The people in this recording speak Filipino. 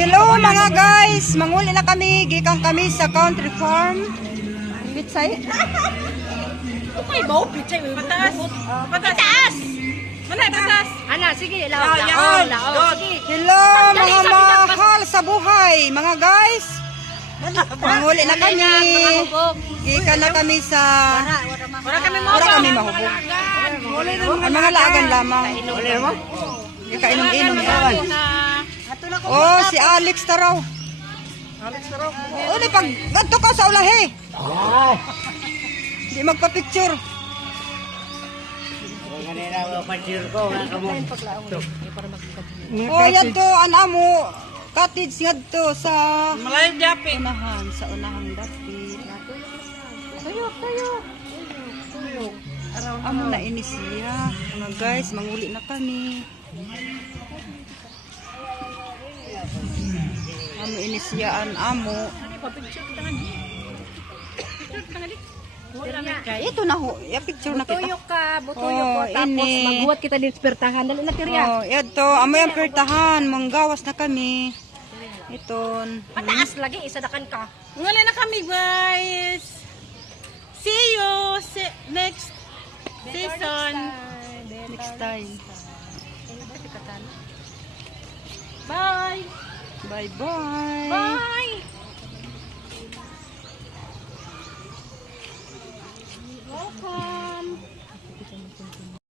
Hello mga guys, manguli na kami, gikan kami sa country farm. Pitsay. Okay ba? Pitsay. Pataas. Pataas. Mana pataas? Ana, sige, laog. Sige. Hello mga mahal sa buhay, mga guys. Manguli na kami. Gikan na kami sa Wala kami mahubog. Ang mga laagan lamang. Kainom-inom yan. Oh, si Alex taraw. Oh, di pag ganto ka sa ulahe. Di magpa-picture. Oh, yan to, anamo. Cottage nga to sa Malayo dapi. unahan, sa unahang dapi. Tayo. Amo na ini siya. Mga guys, manguli na kami. Amo ini siya an amo. Ito na ho, picture na kita. Butuyok ka, butuyok ko. Tapos ini. magbuhat kita din sa pertahan. Dali na tirya. Oh, ito, amo yung pertahan, manggawas na kami. Ito. Pataas lagi, isadakan ka. Ngali na kami, guys. See you next season. Next time. Bye. Bye-bye. Bye.